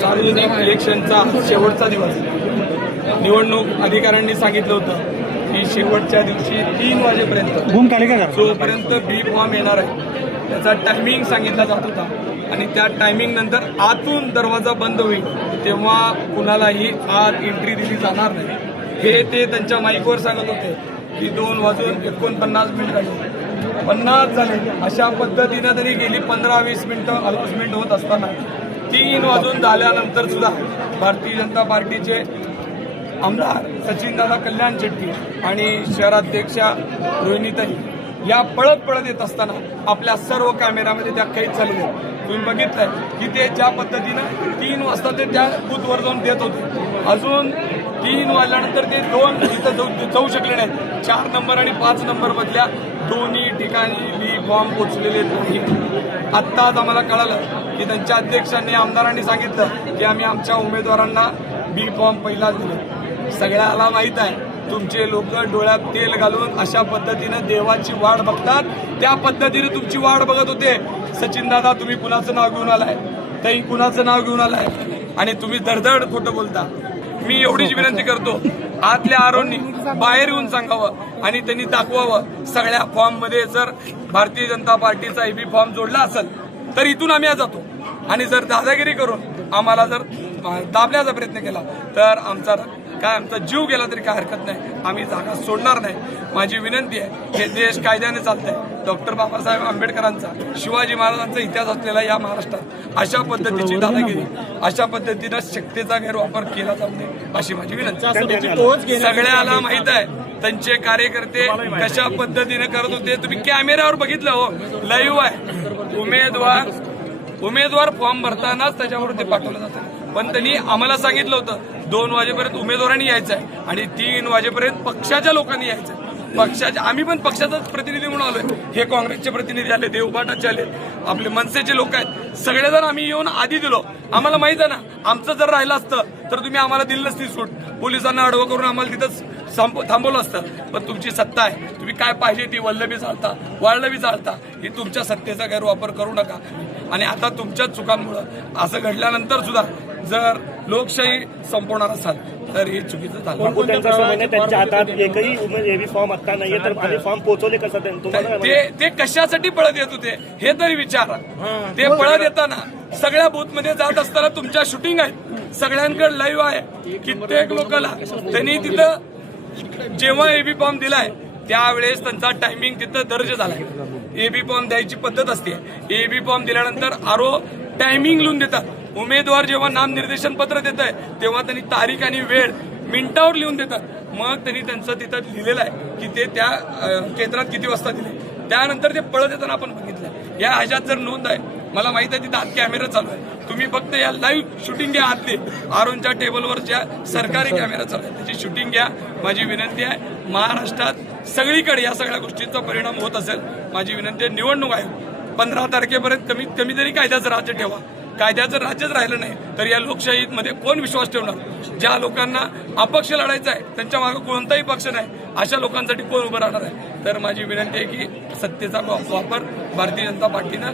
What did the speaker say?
सार्वजनिक इलेक्शनचा शेवटचा दिवस. निवडणूक अधिकाऱ्यांनी सांगितलं होतं की शेवटच्या दिवशी 3 वाजेपर्यंत जोपर्यंत बी फॉर्म येणार आहे त्याचा टायमिंग सांगितला जात होता आणि त्या टायमिंग नंतर आतून दरवाजा बंद होईल तेव्हा कुणालाही आत एंट्री दिली जाणार नाही. हे ते त्यांच्या माईकवर सांगत होते की 2:49 झाले, 50 झाले. अशा पद्धतीनं तरी गेली 15-20 मिनिटं अनाउन्समेंट होत असताना 3 वाजून झाल्यानंतर सुद्धा भारतीय जनता पार्टीचे आमदार सचिनदादा कल्याण शेट्टी आणि शहराध्यक्षा रोहिणीताई या पळत येत असताना आपल्या सर्व कॅमेऱ्यामध्ये त्या कैद झालेल्या. तुम्ही बघितलंय की ते ज्या पद्धतीनं 3 वाजता ते त्या बूथवर जाऊन देत होते. अजून 3 वाजल्यानंतर ते 2 इथं जाऊ शकले नाहीत. 4 नंबर आणि 5 नंबर मधल्या दोन्ही ठिकाणी बी फॉर्म पोचलेले नाही. आत्ताच आम्हाला कळालं की त्यांच्या अध्यक्षांनी आमदारांनी सांगितलं की आम्ही आमच्या उमेदवारांना बी फॉर्म पहिला दिले. सगळ्याला माहित आहे तुमचे लोक डोळ्यात तेल घालून अशा पद्धतीनं देवाची वाट बघतात. त्या पद्धतीने तुमची वाट बघत होते. सचिन दादा तुम्ही कुणाचं नाव घेऊन आलाय, ताई कुणाचं नाव घेऊन आलाय आणि तुम्ही धडधड खोटं बोलता. मी एवढीच विनंती करतो आतल्या आरोंनी बाहेर येऊन सांगावं आणि त्यांनी दाखवावं सगळ्या फॉर्ममध्ये जर भारतीय जनता पार्टीचा एबी फॉर्म जोडला असेल तर इथून आम्ही जातो आणि जर दादागिरी करून आम्हाला जर दाबण्याचा प्रयत्न केला तर आमचा जीव गेला तरी काय हरकत नाही. आम्ही जागा सोडणार नाही. माझी विनंती आहे, हे देश कायद्याने चालतंय. डॉक्टर बाबासाहेब आंबेडकरांचा शिवाजी महाराजांचा इतिहास असलेला या महाराष्ट्रात अशा पद्धतीची दादागिरी, अशा पद्धतीनं शक्तीचा गैरवापर केला जाऊ नये अशी माझी विनंती. सगळ्याला माहित आहे त्यांचे कार्यकर्ते कशा पद्धतीने करत होते. तुम्ही कॅमेऱ्यावर बघितलं हो, लाईव्ह आहे. उमेदवार फॉर्म भरतानाच त्याच्यावर ते पाठवलं जातं. पण त्यांनी आम्हाला सांगितलं होतं 2 वाजेपर्यंत उमेदवारांनी यायचं आहे आणि 3 वाजेपर्यंत पक्षाच्या लोकांनी यायचं आहे. आम्ही पण पक्षाचाच प्रतिनिधी म्हणून आलोय. हे काँग्रेसचे प्रतिनिधी आले, देवबाटाचे आले, आपले मनसेचे लोक आहेत. सगळेजण आम्ही येऊन आधी दिलो. आम्हाला माहित आहे ना आमचं जर राहिलं असतं तर तुम्ही आम्हाला दिली नसती सूट. पोलिसांना अडवं करून आम्हाला तिथंच थांबवलं असतं. पण तुमची सत्ता आहे, तुम्ही काय पाहिजे ती वल्लभी चालता, वाळलबी चालता. ही तुमच्या सत्तेचा गैरवापर करू नका. आणि आता तुमच्याच चुकांमुळे असं घडल्यानंतर सुद्धा जर लोकशाही संपवणार असाल तर हे चुकीचं झालं. त्यांच्या हातात एकही एबी फॉर्म आता नाहीये तर आम्ही फॉर्म पोहोचवले कसं ते कशासाठी पळत येत होते हे तरी विचारा. ते पळत येताना सगळ्या बूथ मध्ये जात असताना तुमच्या शूटिंग आहेत, सगळ्यांकडे लाईव्ह आहे. कित्येक लोकांना त्यांनी तिथं जेव्हा एबी फॉर्म दिलाय त्यावेळेस त्यांचा टायमिंग तिथं दर्ज झालाय. एबी फॉर्म द्यायची पद्धत असते. एबी फॉर्म दिल्यानंतर आरो टायमिंग लिहून देतात. उमेदवार जेव्हा नामनिर्देशन पत्र देत आहे तेव्हा त्यांनी तारीख आणि वेळ मिनिटावर लिहून देतात. मग त्यांनी त्यांचं तिथं लिहिलेलं आहे की ते त्या केंद्रात किती वाजता दिले. त्यानंतर ते पळत येताना आपण बघितलं. या ह्याच्यात जर नोंद आहे, मला माहित आहे तिथं आत कॅमेरा चालू आहे. तुम्ही फक्त या लाईव्ह शूटिंग घ्या. आतली आरोनच्या टेबलवर ज्या सरकारी कॅमेरा चालू आहे त्याची शूटिंग घ्या. माझी विनंती आहे, महाराष्ट्रात सगळीकडे या सगळ्या गोष्टींचा परिणाम होत असेल. माझी विनंती आहे, निवडणूक आयोग 15 तारखेपर्यंत कमीत कमी तरी कायद्याचं राज्य ठेवा. कायद्याचं राज्यच राहिलं नाही तर या लोकशाहीमध्ये कोण विश्वास ठेवणार. ज्या लोकांना अपक्ष लढायचा आहे त्यांच्या मागे कोणताही पक्ष नाही अशा लोकांसाठी कोण उभं राहणार आहे. तर माझी विनंती आहे की सत्तेचा वापर भारतीय जनता पार्टीनं